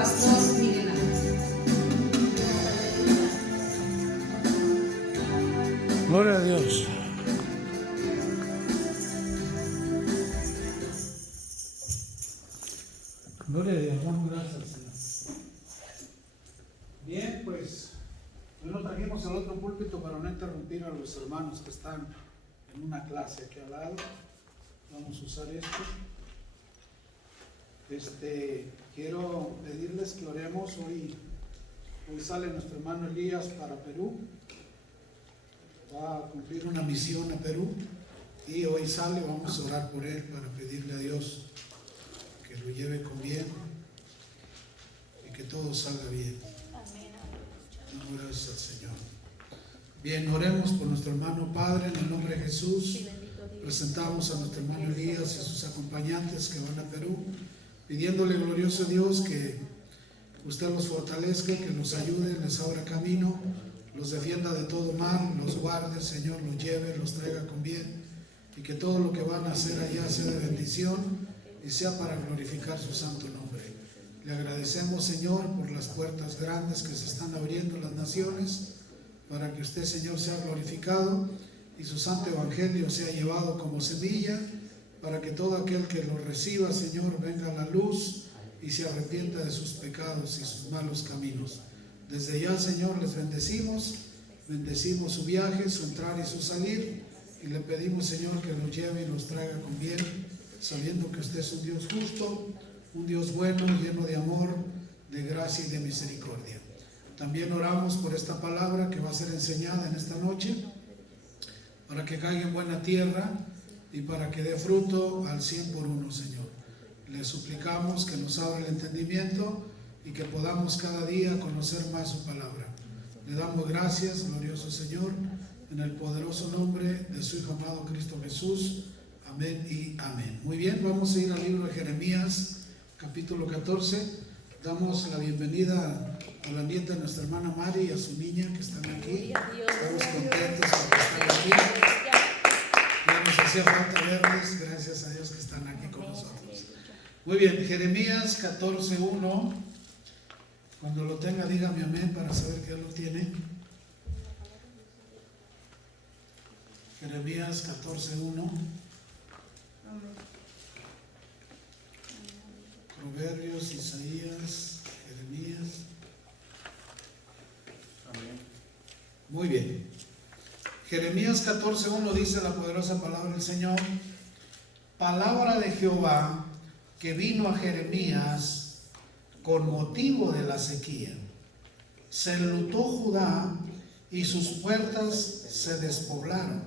pastor Miguel Ángel. Gloria a Dios. Gloria a Dios, damos gracias al Señor. Bien, pues hoy nos trajimos al otro púlpito para no interrumpir a los hermanos que están en una clase aquí al lado. Vamos a usar esto. Quiero pedirles que oremos. Hoy sale nuestro hermano Elías para Perú. Va a cumplir una misión a Perú y hoy sale. Vamos a orar por él para pedirle a Dios que lo lleve con bien y que todo salga bien. Amén. Gracias al Señor. Bien, oremos por nuestro hermano Padre en el nombre de Jesús. Presentamos a nuestro hermano Elías y a sus acompañantes que van a Perú, pidiéndole, glorioso Dios, que usted los fortalezca, que los ayude, les abra camino, los defienda de todo mal, los guarde, Señor, los lleve, los traiga con bien, y que todo lo que van a hacer allá sea de bendición y sea para glorificar su santo nombre. Le agradecemos, Señor, por las puertas grandes que se están abriendo en las naciones, para que usted, Señor, sea glorificado y su santo evangelio sea llevado como semilla, para que todo aquel que lo reciba, Señor, venga a la luz y se arrepienta de sus pecados y sus malos caminos. Desde ya, Señor, les bendecimos su viaje, su entrar y su salir, y le pedimos, Señor, que los lleve y los traiga con bien, sabiendo que usted es un Dios justo, un Dios bueno, lleno de amor, de gracia y de misericordia. También oramos por esta palabra que va a ser enseñada en esta noche, para que caiga en buena tierra y para que dé fruto al 100 por 1, Señor. Le suplicamos que nos abra el entendimiento y que podamos cada día conocer más su palabra. Le damos gracias, glorioso Señor, en el poderoso nombre de su Hijo amado Cristo Jesús. Amén y amén. Muy bien, vamos a ir al libro de Jeremías, capítulo 14. Damos la bienvenida a la nieta de nuestra hermana Mari y a su niña que están aquí. Estamos contentos porque están aquí. Ya nos hacía falta verles, gracias a Dios que están aquí con nosotros. Muy bien, Jeremías 14:1. Cuando lo tenga, dígame amén para saber que él lo tiene. Jeremías 14:1. Proverbios, Isaías, Jeremías. Amén. Muy bien. Jeremías 14:1 dice la poderosa palabra del Señor: palabra de Jehová que vino a Jeremías con motivo de la sequía. Se enlutó Judá y sus puertas se despoblaron.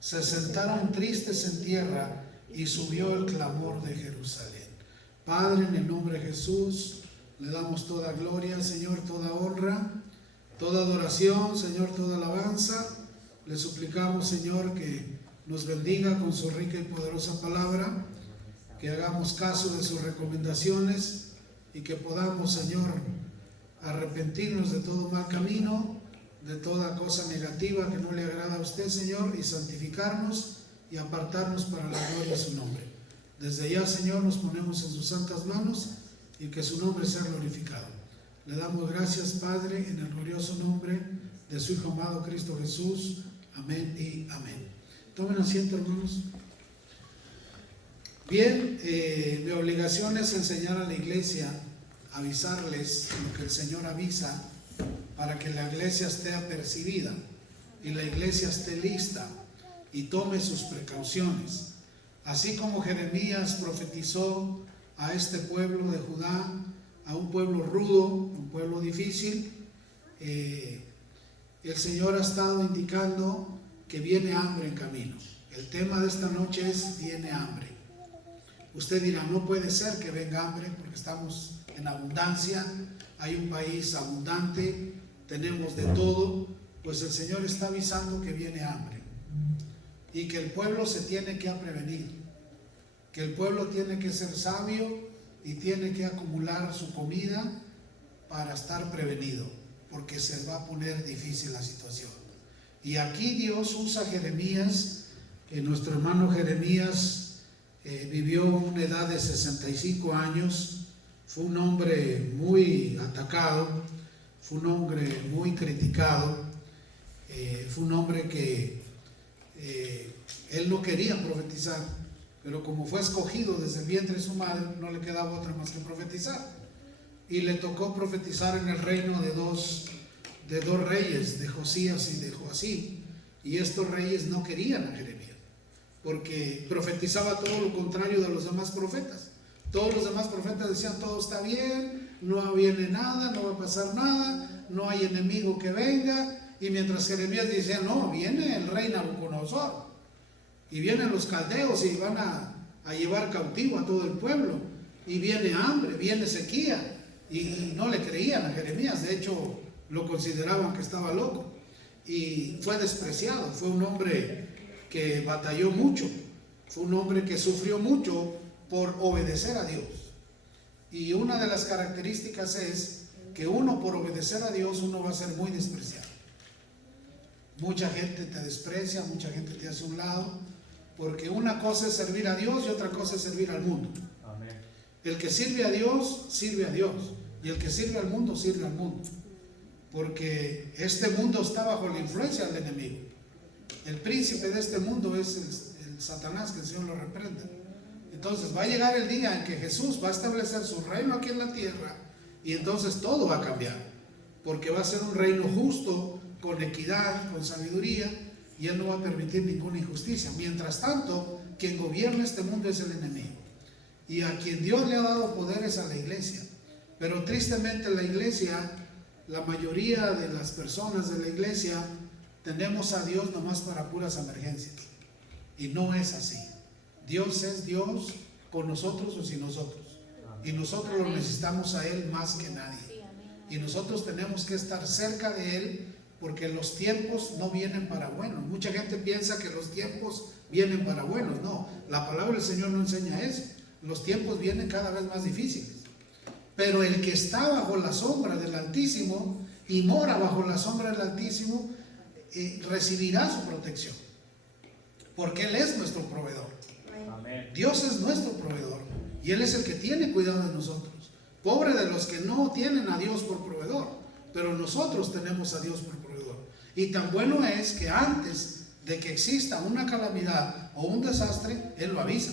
Se sentaron tristes en tierra y subió el clamor de Jerusalén. Padre, en el nombre de Jesús, le damos toda gloria, Señor, toda honra, toda adoración, Señor, toda alabanza. Le suplicamos, Señor, que nos bendiga con su rica y poderosa palabra, que hagamos caso de sus recomendaciones y que podamos, Señor, arrepentirnos de todo mal camino, de toda cosa negativa que no le agrada a usted, Señor, y santificarnos y apartarnos para la gloria de su nombre. Desde ya, Señor, nos ponemos en sus santas manos y que su nombre sea glorificado. Le damos gracias, Padre, en el glorioso nombre de su Hijo amado Cristo Jesús. Amén y amén. Tomen asiento, hermanos. Bien, mi obligación es enseñar a la iglesia, avisarles lo que el Señor avisa, para que la iglesia esté apercibida y la iglesia esté lista y tome sus precauciones. Así como Jeremías profetizó a este pueblo de Judá, a un pueblo rudo, un pueblo difícil, el Señor ha estado indicando que viene hambre en camino. El tema de esta noche es: viene hambre. Usted dirá, no puede ser que venga hambre porque estamos en abundancia, hay un país abundante, tenemos de todo. Pues el Señor está avisando que viene hambre y que el pueblo se tiene que prevenir, que el pueblo tiene que ser sabio y tiene que acumular su comida para estar prevenido, porque se va a poner difícil la situación. Y aquí Dios usa a Jeremías, que nuestro hermano Jeremías vivió una edad de 65 años fue un hombre muy atacado, fue un hombre muy criticado, fue un hombre que él no quería profetizar, pero como fue escogido desde el vientre de su madre, no le quedaba otra más que profetizar. Y le tocó profetizar en el reino de dos reyes, de Josías y de Joacim. Y estos reyes no querían a Jeremías, porque profetizaba todo lo contrario de los demás profetas. Todos los demás profetas decían: todo está bien, no viene nada, no va a pasar nada, no hay enemigo que venga. Y mientras Jeremías decía: no, viene el rey Nabucodonosor, y vienen los caldeos y van a llevar cautivo a todo el pueblo, y viene hambre, viene sequía. Y no le creían a Jeremías, de hecho lo consideraban que estaba loco, y fue despreciado. Fue un hombre que batalló mucho, fue un hombre que sufrió mucho por obedecer a Dios. Y una de las características es que uno, por obedecer a Dios, uno va a ser muy despreciado. Mucha gente te desprecia, mucha gente te hace a un lado, porque una cosa es servir a Dios y otra cosa es servir al mundo. Amén. El que sirve a Dios, sirve a Dios, y el que sirve al mundo, sirve al mundo, porque este mundo está bajo la influencia del enemigo. El príncipe de este mundo es el Satanás, que el Señor lo reprenda. Entonces va a llegar el día en que Jesús va a establecer su reino aquí en la tierra, y entonces todo va a cambiar, porque va a ser un reino justo, con equidad, con sabiduría, y Él no va a permitir ninguna injusticia. Mientras tanto, quien gobierna este mundo es el enemigo, y a quien Dios le ha dado poder es a la iglesia. Pero tristemente la iglesia, la mayoría de las personas de la iglesia, tenemos a Dios nomás para puras emergencias, y no es así. Dios es Dios con nosotros o sin nosotros, y nosotros lo necesitamos a Él más que nadie, y nosotros tenemos que estar cerca de Él, porque los tiempos no vienen para buenos. Mucha gente piensa que los tiempos vienen para buenos. No, la palabra del Señor no enseña eso. Los tiempos vienen cada vez más difíciles, pero el que está bajo la sombra del Altísimo y mora bajo la sombra del Altísimo recibirá su protección, porque Él es nuestro proveedor. Amén. Dios es nuestro proveedor, y Él es el que tiene cuidado de nosotros. Pobre de los que no tienen a Dios por proveedor, pero nosotros tenemos a Dios por proveedor. Y tan bueno es que antes de que exista una calamidad o un desastre, Él lo avisa,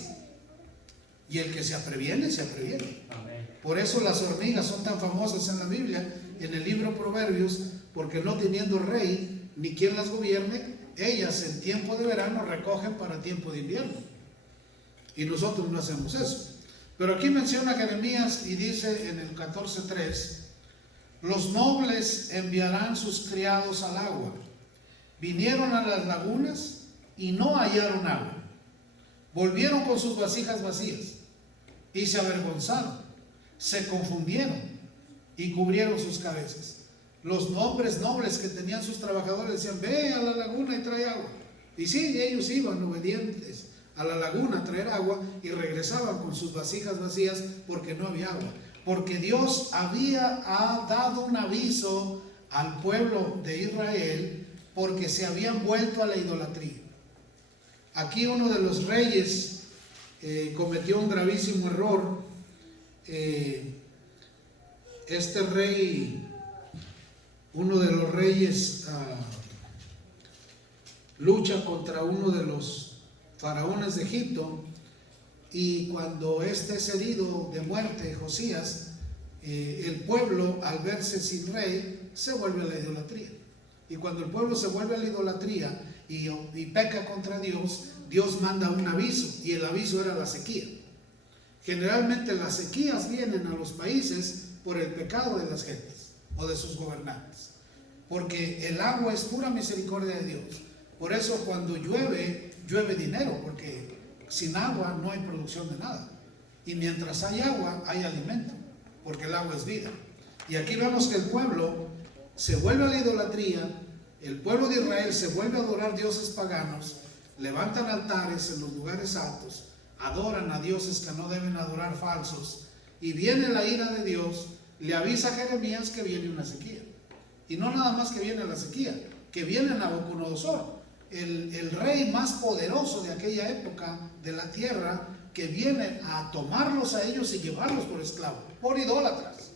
y el que se previene, se previene. Amén. Por eso las hormigas son tan famosas en la Biblia, en el libro Proverbios, porque no teniendo rey ni quien las gobierne, ellas en tiempo de verano recogen para tiempo de invierno, y nosotros no hacemos eso. Pero aquí menciona Jeremías y dice en el 14:3: los nobles enviarán sus criados al agua. Vinieron a las lagunas y no hallaron agua. Volvieron con sus vasijas vacías y se avergonzaron, se confundieron y cubrieron sus cabezas. Los hombres nobles que tenían sus trabajadores decían: ve a la laguna y trae agua. Y sí, ellos iban obedientes a la laguna a traer agua, y regresaban con sus vasijas vacías porque no había agua. Porque Dios había dado un aviso al pueblo de Israel, porque se habían vuelto a la idolatría. Aquí uno de los reyes cometió un gravísimo error. Este rey, uno de los reyes, lucha contra uno de los faraones de Egipto, y cuando este es herido de muerte, Josías, el pueblo, al verse sin rey, se vuelve a la idolatría. Y cuando el pueblo se vuelve a la idolatría y peca contra Dios, Dios manda un aviso, y el aviso era la sequía. Generalmente las sequías vienen a los países por el pecado de las gentes o de sus gobernantes, porque el agua es pura misericordia de Dios. Por eso cuando llueve, llueve dinero, porque sin agua no hay producción de nada, y mientras hay agua hay alimento, porque el agua es vida. Y aquí vemos que el pueblo se vuelve a la idolatría, el pueblo de Israel se vuelve a adorar dioses paganos, levantan altares en los lugares altos, adoran a dioses que no deben adorar, falsos, y viene la ira de Dios. Le avisa a Jeremías que viene una sequía, y no nada más que viene la sequía, que viene Nabucodonosor, el rey más poderoso de aquella época de la tierra, que viene a tomarlos a ellos y llevarlos por esclavos. por idólatras.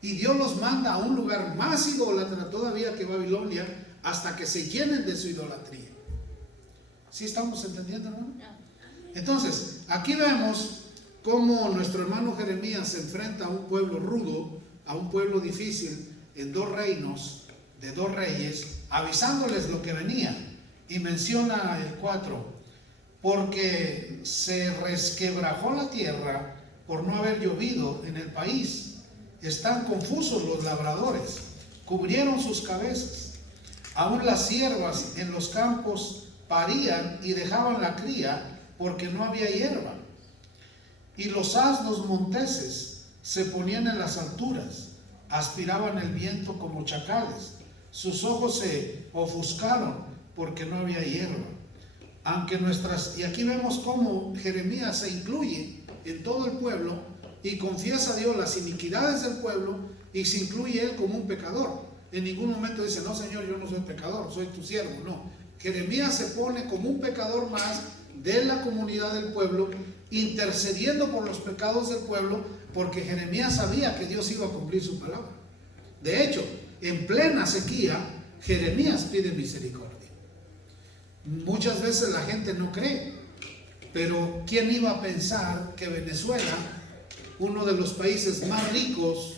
Y Dios los manda a un lugar más idólatra todavía que Babilonia, hasta que se llenen de su idolatría. ¿Sí estamos entendiendo, hermano? Entonces, aquí vemos cómo nuestro hermano Jeremías se enfrenta a un pueblo rudo, a un pueblo difícil, en 2 reinos, de 2 reyes, avisándoles lo que venía. Y menciona el 4, porque se resquebrajó la tierra por no haber llovido en el país. Están confusos los labradores, cubrieron sus cabezas. Aún las siervas en los campos parían y dejaban la cría porque no había hierba. Y los asnos monteses se ponían en las alturas, aspiraban el viento como chacales. Sus ojos se ofuscaron porque no había hierba. Y aquí vemos cómo Jeremías se incluye en todo el pueblo y confiesa a Dios las iniquidades del pueblo, y se incluye él como un pecador. En ningún momento dice: no, Señor, yo no soy pecador, soy tu siervo. No, Jeremías se pone como un pecador más de la comunidad del pueblo, intercediendo por los pecados del pueblo, porque Jeremías sabía que Dios iba a cumplir su palabra. De hecho, en plena sequía, Jeremías pide misericordia. Muchas veces la gente no cree, pero ¿quién iba a pensar que Venezuela, uno de los países más ricos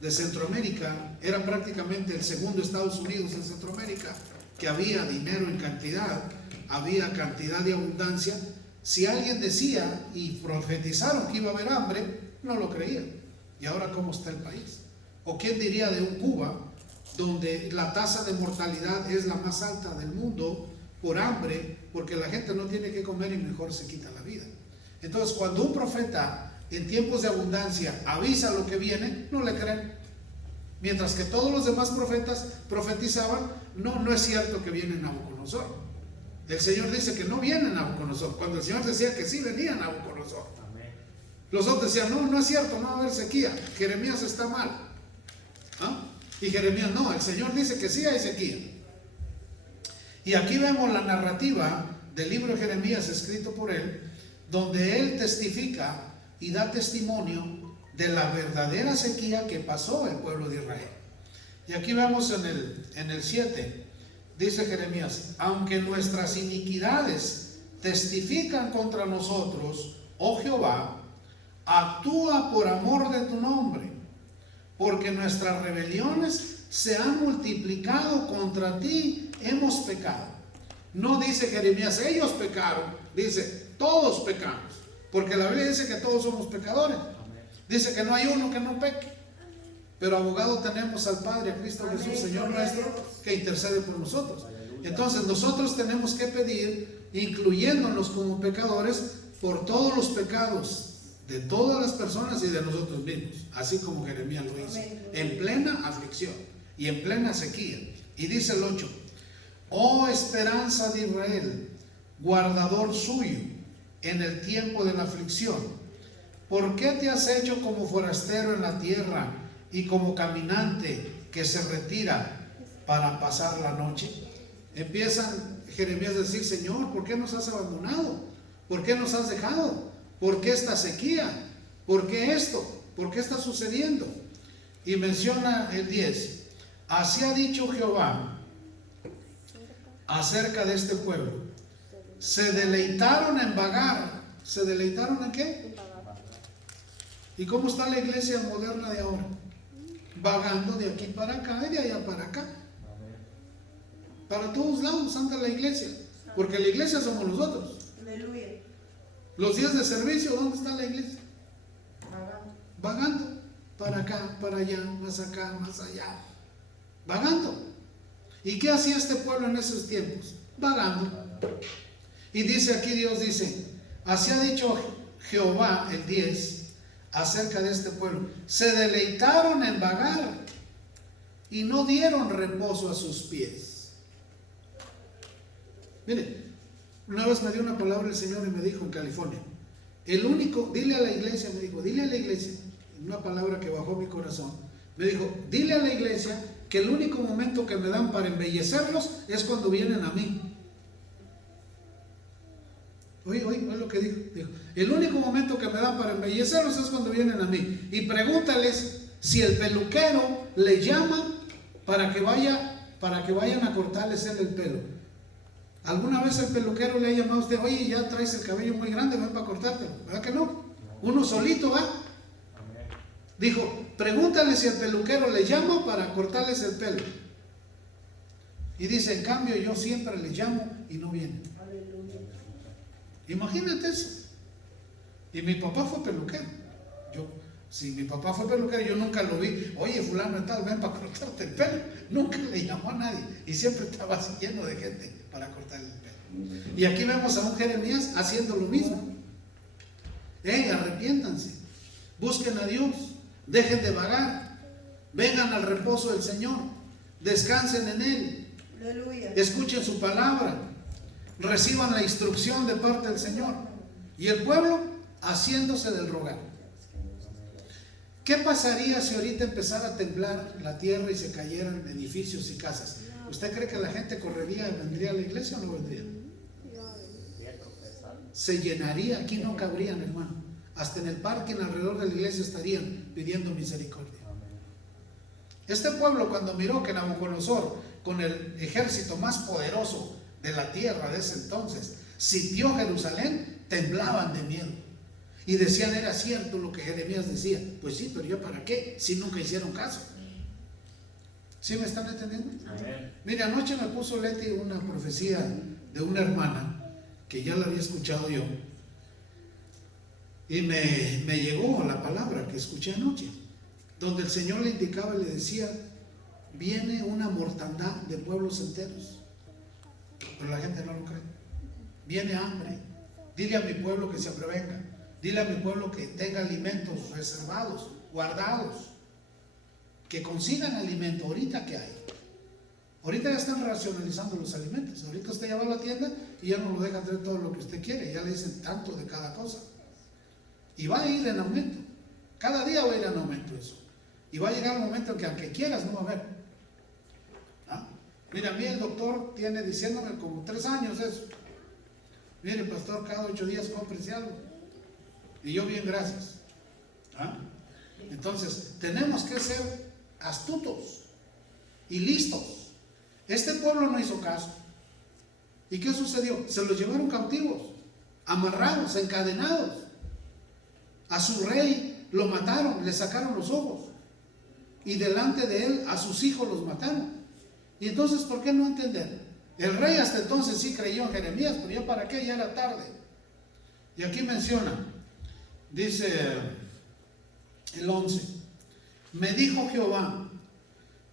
de Centroamérica, era prácticamente el segundo Estados Unidos en Centroamérica, que había dinero en cantidad, había cantidad de abundancia? Si alguien decía y profetizaron que iba a haber hambre, no lo creían. ¿Y ahora cómo está el país? ¿O quién diría de un Cuba, donde la tasa de mortalidad es la más alta del mundo por hambre, porque la gente no tiene que comer y mejor se quita la vida? Entonces, cuando un profeta en tiempos de abundancia avisa lo que viene, no le creen. Mientras que todos los demás profetas profetizaban: no es cierto que viene Nabucodonosor. El Señor dice que no viene Nabucodonosor, cuando el Señor decía que sí venía Nabucodonosor. Los otros decían: no es cierto, no va a haber sequía, Jeremías está mal. ¿Ah? Y Jeremías: no, el Señor dice que sí hay sequía. Y aquí vemos la narrativa del libro de Jeremías escrito por él, donde él testifica y da testimonio de la verdadera sequía que pasó el pueblo de Israel. Y aquí vemos en el 7, dice Jeremías: aunque nuestras iniquidades testifican contra nosotros, oh Jehová, actúa por amor de tu nombre, porque nuestras rebeliones se han multiplicado contra ti, hemos pecado. No dice Jeremías: ellos pecaron, dice: todos pecamos. Porque la Biblia dice que todos somos pecadores. Dice que no hay uno que no peque. Pero abogado tenemos al Padre, a Cristo Jesús, Señor nuestro, que intercede por nosotros. Entonces nosotros tenemos que pedir, incluyéndonos como pecadores, por todos los pecados de todas las personas y de nosotros mismos, así como Jeremías lo hizo, en plena aflicción y en plena sequía. Y dice el 8: oh esperanza de Israel, guardador suyo en el tiempo de la aflicción, ¿por qué te has hecho como forastero en la tierra y como caminante que se retira para pasar la noche? Empiezan Jeremías a decir: Señor, ¿por qué nos has abandonado? ¿Por qué nos has dejado? ¿Por qué esta sequía? ¿Por qué esto? ¿Por qué está sucediendo? Y menciona el 10: así ha dicho Jehová acerca de este pueblo: se deleitaron en vagar. ¿Se deleitaron en qué? ¿Y cómo está la iglesia moderna de ahora? Vagando de aquí para acá y de allá para acá. Para todos lados anda la iglesia, porque la iglesia somos nosotros. Aleluya. Los días de servicio, ¿dónde está la iglesia? Vagando. Para acá, para allá, más acá, más allá. Vagando. ¿Y qué hacía este pueblo en esos tiempos? Vagando. Y dice aquí, Dios dice: así ha dicho Jehová, el 10, acerca de este pueblo: se deleitaron en vagar y no dieron reposo a sus pies. Mire, una vez me dio una palabra el Señor y me dijo en California: el único, dile a la iglesia, me dijo, dile a la iglesia, una palabra que bajó mi corazón, me dijo: dile a la iglesia que el único momento que me dan para embellecerlos es cuando vienen a mí. Oye lo que dijo. El único momento que me dan para embellecerlos es cuando vienen a mí. Y pregúntales si el peluquero le llama para que vayan a cortarles él el pelo. ¿Alguna vez el peluquero le ha llamado a usted? Oye, ya traes el cabello muy grande, ven para cortártelo. ¿Verdad que no? Uno solito va. Dijo, pregúntale si el peluquero le llama para cortarles el pelo. Y dice, en cambio yo siempre les llamo y no vienen. Imagínate eso. Y mi papá fue peluquero. Si mi papá fue peluquero, yo nunca lo vi. Oye, fulano tal, ven para cortarte el pelo. Nunca le llamó a nadie. Y siempre estaba así lleno de gente para cortarle el pelo. Y aquí vemos a un Jeremías haciendo lo mismo. Arrepiéntanse. Busquen a Dios. Dejen de vagar. Vengan al reposo del Señor. Descansen en Él. Aleluya. Escuchen su palabra. Reciban la instrucción de parte del Señor. Y el pueblo haciéndose del rogar. ¿Qué pasaría si ahorita empezara a temblar la tierra y se cayeran edificios y casas? ¿Usted cree que la gente correría y vendría a la iglesia o no vendría? Se llenaría, aquí no cabrían, hermano. Hasta en el parque alrededor de la iglesia estarían pidiendo misericordia. Este pueblo, cuando miró que Nabucodonosor, con el ejército más poderoso de la tierra de ese entonces, sitió Jerusalén, temblaban de miedo. Y decían, era cierto lo que Jeremías decía. Pues sí, pero ¿yo para qué? Si nunca hicieron caso. ¿Sí me están entendiendo? Amén. Mira, anoche me puso Leti una profecía de una hermana que ya la había escuchado yo. Y me llegó la palabra que escuché anoche, donde el Señor le indicaba y le decía, viene una mortandad de pueblos enteros. Pero la gente no lo cree. Viene hambre. Dile a mi pueblo que se prevenga. Dile a mi pueblo que tenga alimentos reservados, guardados, que consigan alimento. Ahorita que hay. Ahorita ya están racionalizando los alimentos. Ahorita usted ya va a la tienda y ya no lo deja traer todo lo que usted quiere. Ya le dicen tanto de cada cosa. Y va a ir en aumento. Cada día va a ir en aumento eso. Y va a llegar el momento en que aunque quieras no va a haber. ¿Ah? Mira, a mí el doctor tiene diciéndome como 3 años eso. Mire, pastor, cada 8 días cómprese algo. Y yo bien, gracias. ¿Ah? Entonces, tenemos que ser astutos y listos. Este pueblo no hizo caso. ¿Y qué sucedió? Se los llevaron cautivos, amarrados, encadenados. A su rey lo mataron, le sacaron los ojos. Y delante de él a sus hijos los mataron. Y entonces, ¿por qué no entender? El rey hasta entonces sí creyó en Jeremías, pero ya para qué, ya era tarde. Y aquí menciona, dice el 11, me dijo Jehová,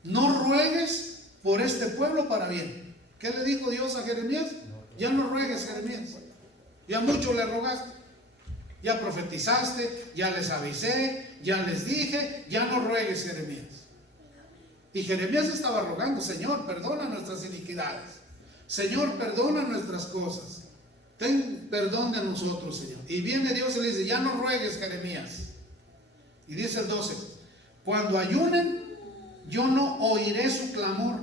no ruegues por este pueblo para bien. ¿Qué le dijo Dios a Jeremías? Ya no ruegues, Jeremías. Ya mucho le rogaste. Ya profetizaste, ya les avisé, ya les dije, ya no ruegues, Jeremías. Y Jeremías estaba rogando, Señor, perdona nuestras iniquidades. Señor, perdona nuestras cosas. Ten perdón de nosotros, Señor. Y viene Dios y le dice, ya no ruegues, Jeremías. Y dice el 12, cuando ayunen, yo no oiré su clamor.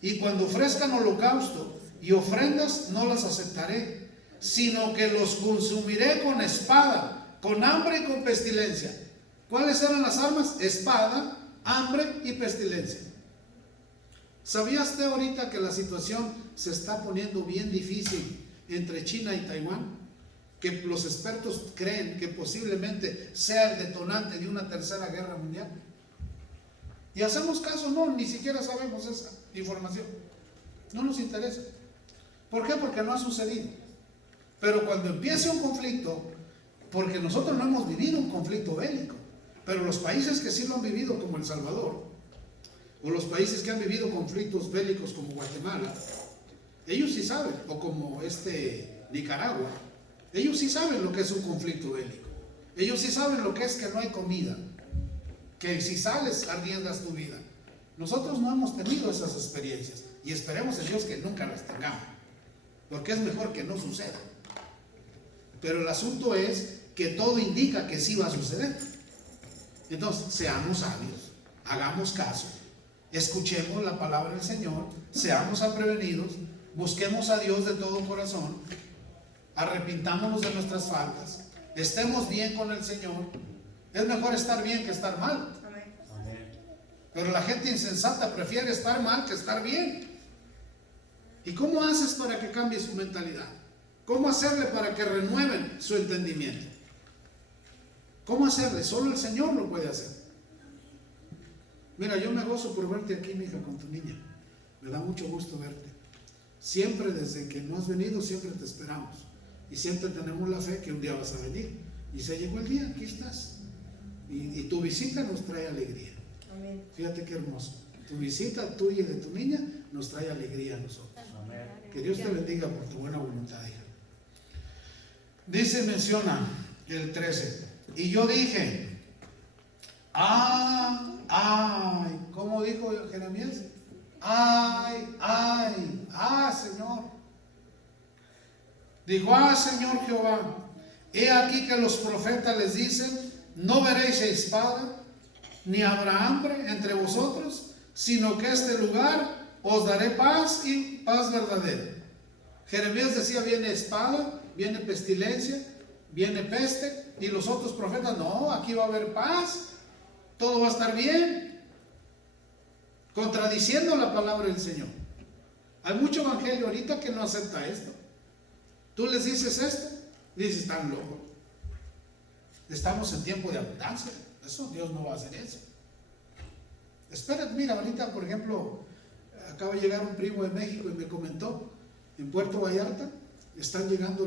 Y cuando ofrezcan holocausto y ofrendas, no las aceptaré, sino que los consumiré con espada, con hambre y con pestilencia. ¿Cuáles eran las armas? Espada, hambre y pestilencia. ¿Sabía usted ahorita que la situación se está poniendo bien difícil entre China y Taiwán? Que los expertos creen que posiblemente sea el detonante de una tercera guerra mundial. Y hacemos caso, no, ni siquiera sabemos esa información. No nos interesa. ¿Por qué? Porque no ha sucedido. Pero cuando empiece un conflicto, porque nosotros no hemos vivido un conflicto bélico, pero los países que sí lo han vivido, como El Salvador, o los países que han vivido conflictos bélicos como Guatemala, ellos sí saben, o como Nicaragua, ellos sí saben lo que es un conflicto bélico. Ellos sí saben lo que es que no hay comida, que si sales arriesgas tu vida. Nosotros no hemos tenido esas experiencias y esperemos en Dios que nunca las tengamos, porque es mejor que no suceda. Pero el asunto es que todo indica que sí va a suceder. Entonces, seamos sabios, hagamos caso, escuchemos la palabra del Señor, seamos prevenidos, busquemos a Dios de todo corazón, arrepintámonos de nuestras faltas, estemos bien con el Señor. Es mejor estar bien que estar mal. Pero la gente insensata prefiere estar mal que estar bien. ¿Y cómo haces para que cambie su mentalidad? ¿Cómo hacerle para que renueven su entendimiento? ¿Cómo hacerle? Solo el Señor lo puede hacer. Mira, yo me gozo por verte aquí, mi hija, con tu niña. Me da mucho gusto verte. Siempre, desde que no has venido, siempre te esperamos. Y siempre tenemos la fe que un día vas a venir. Y se llegó el día, aquí estás. Y tu visita nos trae alegría. Amén. Fíjate qué hermoso. Tu visita tuya y de tu niña nos trae alegría a nosotros. Amén. Que Dios te bendiga por tu buena voluntad, hija. Dice, menciona el 13. Y yo dije, ay, ¿cómo dijo Jeremías? Ay, Señor. Dijo, Señor Jehová, he aquí que los profetas les dicen, no veréis espada, ni habrá hambre entre vosotros, sino que este lugar os daré paz y paz verdadera. Jeremías decía, viene espada, viene pestilencia, viene peste, y los otros profetas, no, aquí va a haber paz, todo va a estar bien, contradiciendo la palabra del Señor. Hay mucho evangelio ahorita que no acepta esto. Tú les dices esto, dices, están locos. Estamos en tiempo de abundancia. Eso, Dios no va a hacer eso. Espérate, mira, ahorita, por ejemplo, acaba de llegar un primo de México y me comentó, en Puerto Vallarta están llegando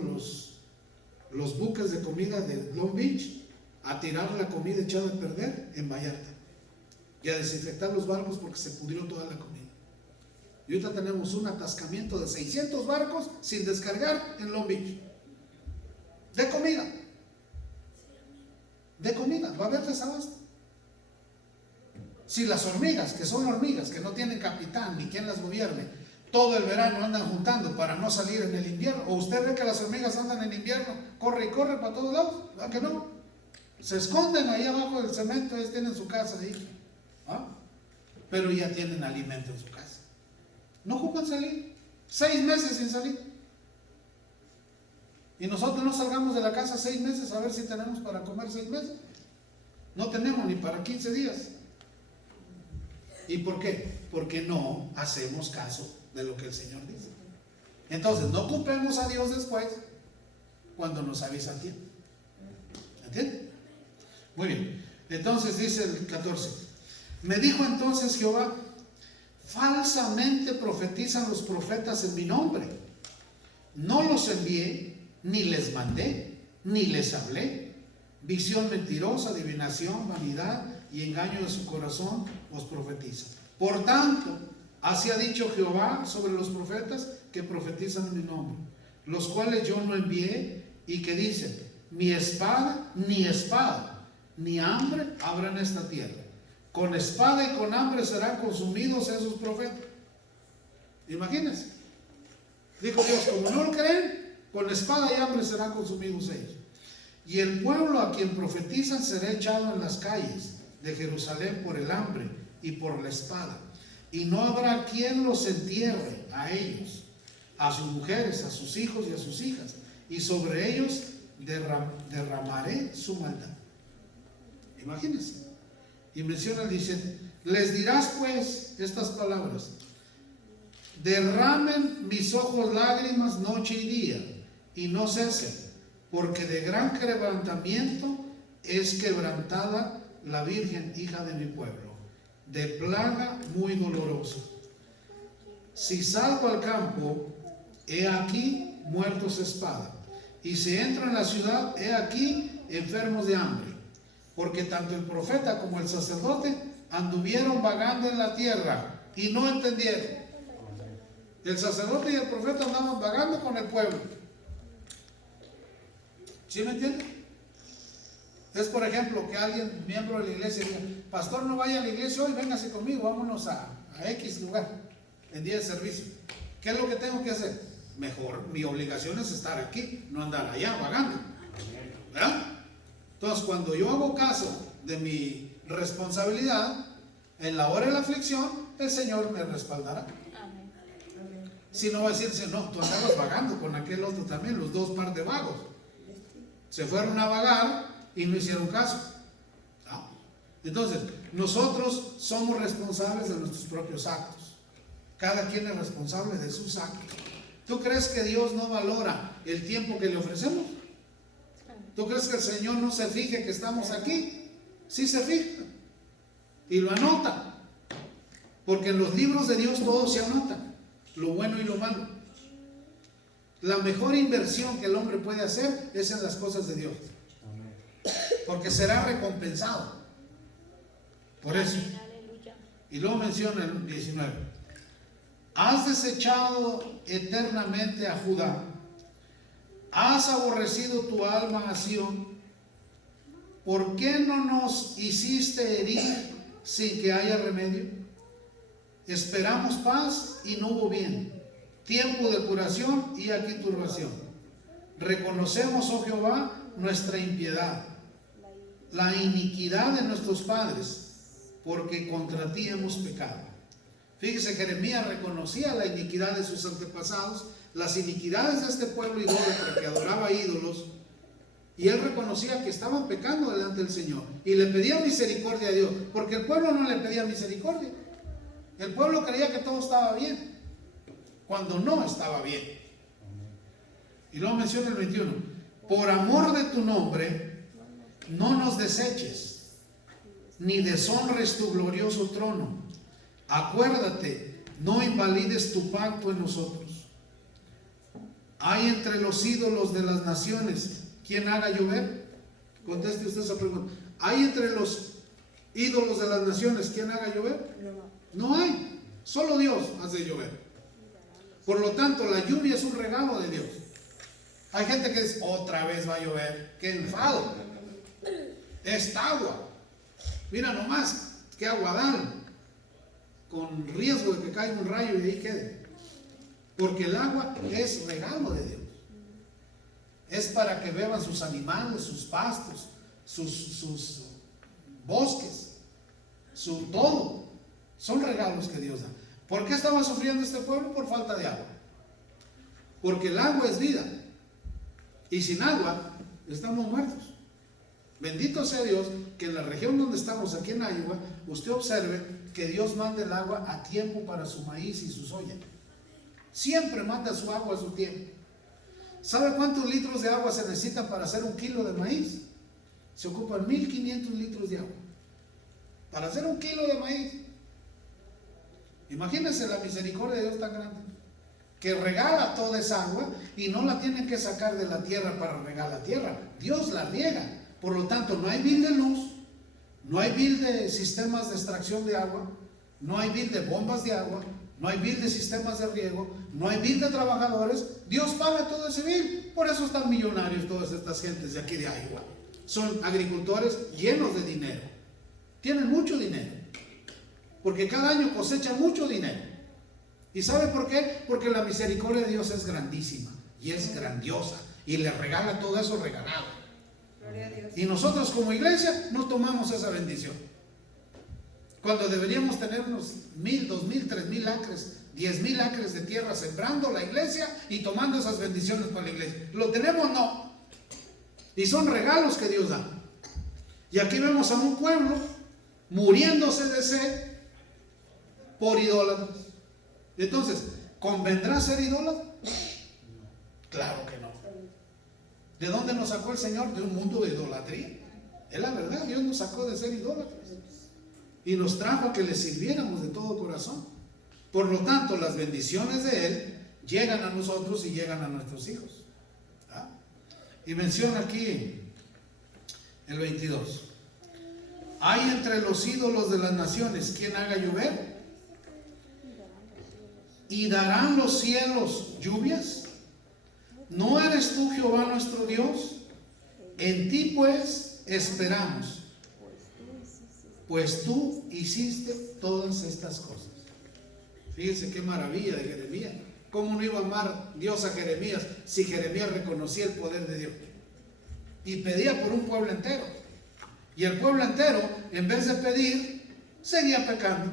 los buques de comida de Long Beach a tirar la comida echada a perder en Vallarta y a desinfectar los barcos porque se pudrió toda la comida. Y ahorita tenemos un atascamiento de 600 barcos sin descargar en Long Beach. De comida. De comida. Va a haber desabasto. Si las hormigas, que son hormigas, que no tienen capitán ni quien las gobierne, todo el verano andan juntando para no salir en el invierno, o usted ve que las hormigas andan en invierno, corre y corre para todos lados, ¿verdad que no? Se esconden ahí abajo del cemento, ellos tienen su casa ahí, ¿ah? Pero ya tienen alimento en su casa. No ocupan salir, 6 meses sin salir. Y nosotros no salgamos de la casa 6 meses a ver si tenemos para comer 6 meses. No tenemos ni para 15 días. ¿Y por qué? Porque no hacemos caso de lo que el Señor dice. Entonces, no culpemos a Dios después cuando nos avisa a tiempo. ¿Entienden? Muy bien. Entonces dice el 14. Me dijo entonces Jehová, falsamente profetizan los profetas en mi nombre. No los envié, ni les mandé, ni les hablé. Visión mentirosa, adivinación, vanidad y engaño de su corazón os profetiza. Por tanto, así ha dicho Jehová sobre los profetas que profetizan en mi nombre, los cuales yo no envié, y que dicen, ni espada, ni hambre habrá en esta tierra. Con espada y con hambre serán consumidos esos profetas. Imagínense. Dijo Dios, como no lo creen, con espada y hambre serán consumidos ellos. Y el pueblo a quien profetizan será echado en las calles de Jerusalén por el hambre y por la espada. Y no habrá quien los entierre a ellos, a sus mujeres, a sus hijos y a sus hijas. Y sobre ellos derramaré su maldad. Imagínense. Y menciona, dice, les dirás pues estas palabras: derramen mis ojos lágrimas noche y día, y no cesen, porque de gran quebrantamiento es quebrantada la Virgen, hija de mi pueblo, de plaga muy dolorosa. Si salgo al campo, he aquí muertos de espada, y si entro en la ciudad, he aquí enfermos de hambre, porque tanto el profeta como el sacerdote anduvieron vagando en la tierra y no entendieron. El sacerdote y el profeta andaban vagando con el pueblo. ¿Sí me entienden? Es, por ejemplo, que alguien, miembro de la iglesia, diga: pastor, no vaya a la iglesia hoy, véngase conmigo, vámonos a X lugar en día de servicio. ¿Qué es lo que tengo que hacer? Mejor, mi obligación es estar aquí, no andar allá vagando, ¿verdad? Entonces, cuando yo hago caso de mi responsabilidad, en la hora de la aflicción, el Señor me respaldará. Si no va a decirse, no, tú andabas vagando con aquel otro también, los dos par de vagos. Se fueron a vagar y no hicieron caso. ¿No? Entonces, nosotros somos responsables de nuestros propios actos. Cada quien es responsable de sus actos. ¿Tú crees que Dios no valora el tiempo que le ofrecemos? ¿Tú crees que el Señor no se fije que estamos aquí? Sí se fija y lo anota, porque en los libros de Dios todo se anota, lo bueno y lo malo. La mejor inversión que el hombre puede hacer es en las cosas de Dios, porque será recompensado por eso. Y luego menciona el 19: has desechado eternamente a Judá, has aborrecido tu alma a Sión. ¿Por qué no nos hiciste herir sin que haya remedio? Esperamos paz y no hubo bien, tiempo de curación y aquí turbación. Reconocemos, oh Jehová, nuestra impiedad, la iniquidad de nuestros padres, porque contra ti hemos pecado. Fíjese, Jeremías reconocía la iniquidad de sus antepasados, las iniquidades de este pueblo idólatra que adoraba ídolos, y él reconocía que estaban pecando delante del Señor y le pedía misericordia a Dios, porque el pueblo no le pedía misericordia. El pueblo creía que todo estaba bien, cuando no estaba bien. Y luego menciona el 21: por amor de tu nombre, no nos deseches, ni deshonres tu glorioso trono. Acuérdate, no invalides tu pacto en nosotros. Hay entre los ídolos de las naciones quien haga llover. Conteste usted esa pregunta. ¿Hay entre los ídolos de las naciones quien haga llover? No hay. Solo Dios hace llover. Por lo tanto, la lluvia es un regalo de Dios. Hay gente que dice, otra vez va a llover. ¡Qué enfado! Esta agua, mira nomás, qué aguadal, con riesgo de que caiga un rayo y ahí quede. Porque el agua es regalo de Dios. Es para que beban sus animales, sus pastos, sus bosques, su todo. Son regalos que Dios da. ¿Por qué estaba sufriendo este pueblo? Por falta de agua. Porque el agua es vida. Y sin agua estamos muertos. Bendito sea Dios que en la región donde estamos, aquí en Iowa, usted observe que Dios manda el agua a tiempo para su maíz y su soya. Siempre manda su agua a su tiempo. ¿Sabe cuántos litros de agua se necesitan para hacer un kilo de maíz? Se ocupan 1500 litros de agua para hacer un kilo de maíz. Imagínense la misericordia de Dios tan grande, que regala toda esa agua y no la tienen que sacar de la tierra para regar la tierra. Dios la riega. Por lo tanto, no hay bill de luz, no hay bill de sistemas de extracción de agua, no hay bill de bombas de agua, no hay bill de sistemas de riego, no hay bill de trabajadores. Dios paga todo ese bill. Por eso están millonarios todas estas gentes de aquí de Iowa. Son agricultores llenos de dinero. Tienen mucho dinero. Porque cada año cosechan mucho dinero. ¿Y sabe por qué? Porque la misericordia de Dios es grandísima y es grandiosa y le regala todo eso regalado. Gloria a Dios. Y nosotros como iglesia no tomamos esa bendición. Cuando deberíamos tener unos 1000, 2000, 3000 acres, 10,000 acres de tierra sembrando la iglesia y tomando esas bendiciones para la iglesia. ¿Lo tenemos? No. Y son regalos que Dios da. Y aquí vemos a un pueblo muriéndose de sed por idólatras. Entonces, ¿convendrá ser idólatra? Claro que no. ¿De dónde nos sacó el Señor? De un mundo de idolatría. Es la verdad, Dios nos sacó de ser idólatras y nos trajo a que le sirviéramos de todo corazón. Por lo tanto, las bendiciones de Él llegan a nosotros y llegan a nuestros hijos. ¿Ah? Y menciona aquí el 22: hay entre los ídolos de las naciones quien haga llover, y darán los cielos lluvias. ¿No eres tú, Jehová nuestro Dios? En ti pues esperamos, pues tú hiciste todas estas cosas. Fíjense qué maravilla de Jeremías. ¿Cómo no iba a amar Dios a Jeremías si Jeremías reconocía el poder de Dios? Y pedía por un pueblo entero. Y el pueblo entero, en vez de pedir, seguía pecando.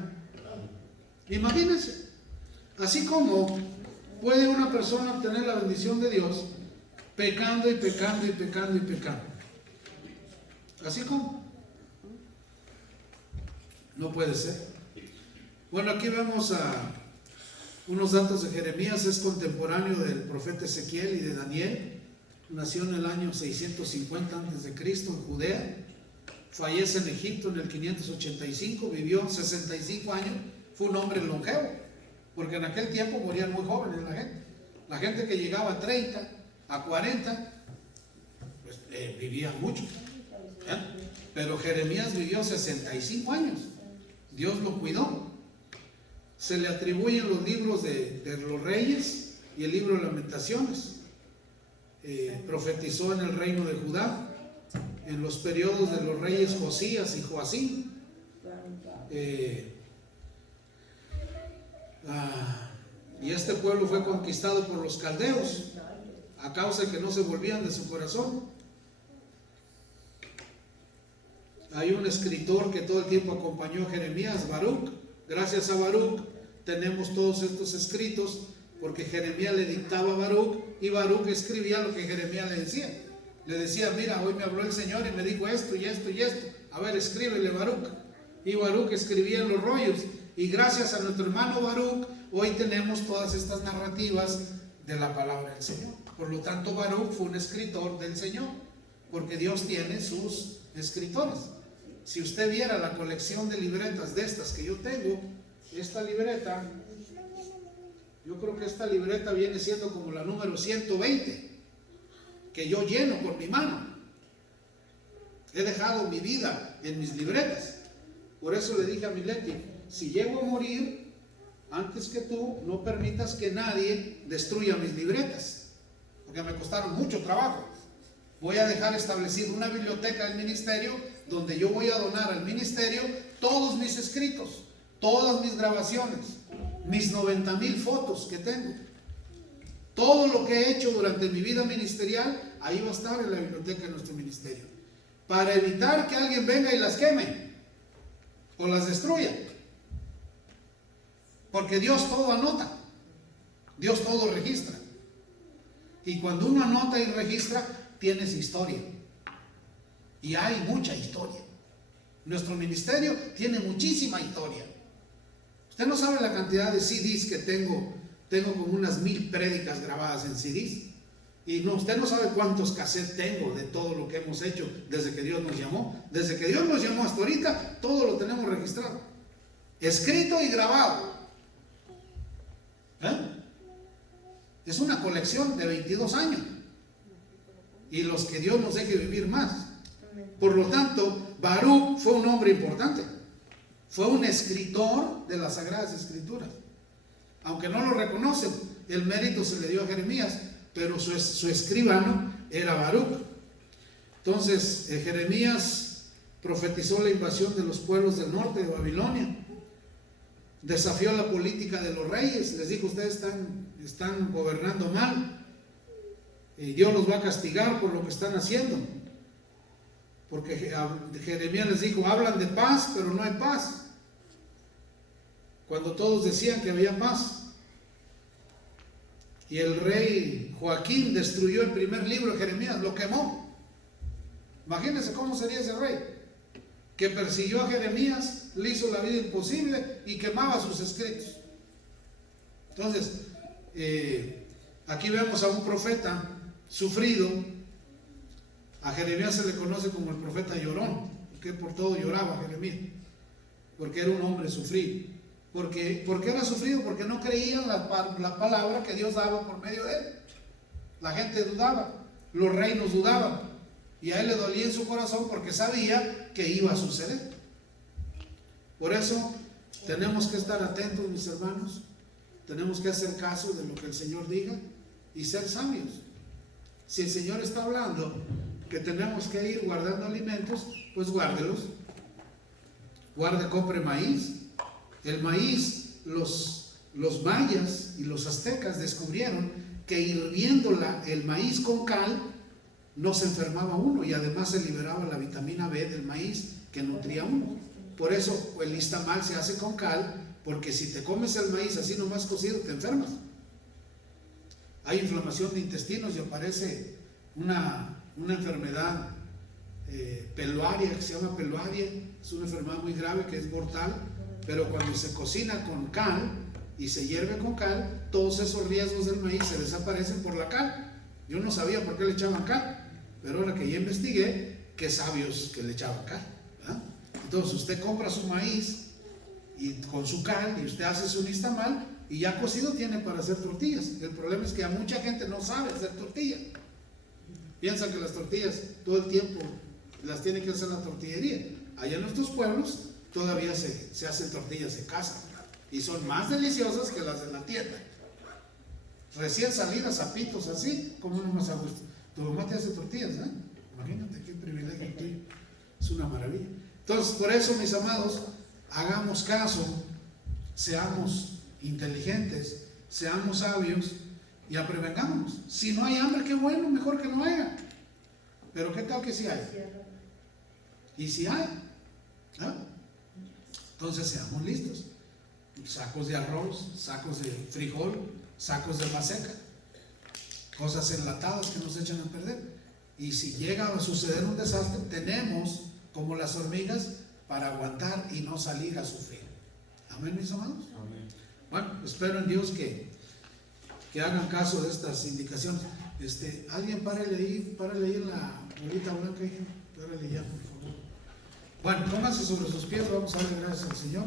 Imagínense. Así como puede una persona obtener la bendición de Dios pecando y pecando y pecando y pecando? ¿Así como? No puede ser. Bueno, aquí vemos a unos datos de Jeremías. Es contemporáneo del profeta Ezequiel y de Daniel. Nació en el año 650 a.C. en Judea. Fallece en Egipto en el 585. Vivió 65 años. Fue un hombre longevo, porque en aquel tiempo morían muy jóvenes la gente. La gente que llegaba a 30, a 40, pues vivía mucho. Pero Jeremías vivió 65 años. Dios lo cuidó. Se le atribuyen los libros de los reyes y el libro de Lamentaciones. Profetizó en el reino de Judá, en los periodos de los reyes Josías y Joacim. Y este pueblo fue conquistado por los caldeos a causa de que no se volvían de su corazón. Hay un escritor que todo el tiempo acompañó a Jeremías, Baruch. Gracias a Baruch tenemos todos estos escritos, porque Jeremías le dictaba a Baruch y Baruch escribía lo que Jeremías le decía. Le decía: mira, hoy me habló el Señor y me dijo esto y esto y esto. A ver, escríbele, Baruch. Y Baruch escribía en los rollos. Y gracias a nuestro hermano Baruch, hoy tenemos todas estas narrativas de la palabra del Señor. Por lo tanto, Baruch fue un escritor del Señor, porque Dios tiene sus escritores. Si usted viera la colección de libretas de estas que yo tengo, esta libreta, yo creo que esta libreta viene siendo como la número 120, que yo lleno con mi mano. He dejado mi vida en mis libretas. Por eso le dije a Mileti: si llego a morir antes que tú, no permitas que nadie destruya mis libretas, porque me costaron mucho trabajo. Voy a dejar establecida una biblioteca del ministerio, donde yo voy a donar al ministerio todos mis escritos, todas mis grabaciones, mis 90,000 fotos que tengo. Todo lo que he hecho durante mi vida ministerial, ahí va a estar en la biblioteca de nuestro ministerio, para evitar que alguien venga y las queme o las destruya. Porque Dios todo anota, Dios todo registra. Y cuando uno anota y registra, tienes historia. Y hay mucha historia. Nuestro ministerio tiene muchísima historia. Usted no sabe la cantidad de CDs que tengo. Tengo como unas 1000 prédicas grabadas en CDs. Y no, usted no sabe cuántos cassettes tengo de todo lo que hemos hecho desde que Dios nos llamó. Desde que Dios nos llamó hasta ahorita, todo lo tenemos registrado, escrito y grabado. Es una colección de 22 años. Y los que Dios nos deje vivir más. Por lo tanto, Baruch fue un hombre importante. Fue un escritor de las Sagradas Escrituras. Aunque no lo reconocen, el mérito se le dio a Jeremías, pero su escribano era Baruch. Entonces, Jeremías profetizó la invasión de los pueblos del norte de Babilonia. Desafió la política de los reyes. Les dijo: ustedes están gobernando mal. Y Dios los va a castigar por lo que están haciendo. Porque Jeremías les dijo: hablan de paz, pero no hay paz. Cuando todos decían que había paz. Y el rey Joaquín destruyó el primer libro de Jeremías, lo quemó. Imagínense cómo sería ese rey, que persiguió a Jeremías, le hizo la vida imposible y quemaba sus escritos. Entonces, aquí vemos a un profeta sufrido. A Jeremías se le conoce como el profeta llorón, porque por todo lloraba Jeremías, porque era un hombre sufrido. ¿Por qué era sufrido? Porque no creían la palabra que Dios daba por medio de él. La gente dudaba, los reinos dudaban, y a él le dolía en su corazón porque sabía que iba a suceder. Por eso tenemos que estar atentos, mis hermanos. Tenemos que hacer caso de lo que el Señor diga y ser sabios. Si el Señor está hablando que tenemos que ir guardando alimentos, pues guárdelos. Guarde, compre maíz. El maíz, los mayas y los aztecas descubrieron que hirviendo el maíz con cal no se enfermaba uno, y además se liberaba la vitamina B del maíz que nutría a uno. Por eso el nixtamal se hace con cal, porque si te comes el maíz así nomás cocido te enfermas. hay inflamación de intestinos y aparece una enfermedad peluaria, que se llama peluaria. Es una enfermedad muy grave que es mortal, pero cuando se cocina con cal y se hierve con cal, todos esos riesgos del maíz se desaparecen por la cal. Yo no sabía por qué le echaban cal, pero ahora que ya investigué, qué sabios que le echaban cal, ¿verdad? Entonces usted compra su maíz y con su cal y usted hace su nixtamal y ya cocido tiene para hacer tortillas. El problema es que a mucha gente no sabe hacer tortillas. Piensan que las tortillas todo el tiempo las tiene que hacer la tortillería. Allá en nuestros pueblos todavía se hacen tortillas en casa y son más deliciosas que las de la tienda. Recién salidas, zapitos así, como uno más a gusto. Tu mamá te hace tortillas, ¿eh? Imagínate qué privilegio tuyo. Es una maravilla. Entonces, por eso, mis amados, hagamos caso, seamos inteligentes, seamos sabios y prevengámonos. Si no hay hambre, qué bueno, mejor que no haya. Pero qué tal que sí hay. Y si hay, ¿ah? Entonces seamos listos. Sacos de arroz, sacos de frijol, sacos de maseca, cosas enlatadas que nos echan a perder. Y si llega a suceder un desastre, tenemos, como las hormigas, para aguantar y no salir a sufrir. Amén, mis amados. Amén. Bueno, espero en Dios que hagan caso de estas indicaciones. Alguien párale ahí la bolita blanca, párale ya, por favor. Bueno, pónganse sobre sus pies, vamos a darle gracias al Señor.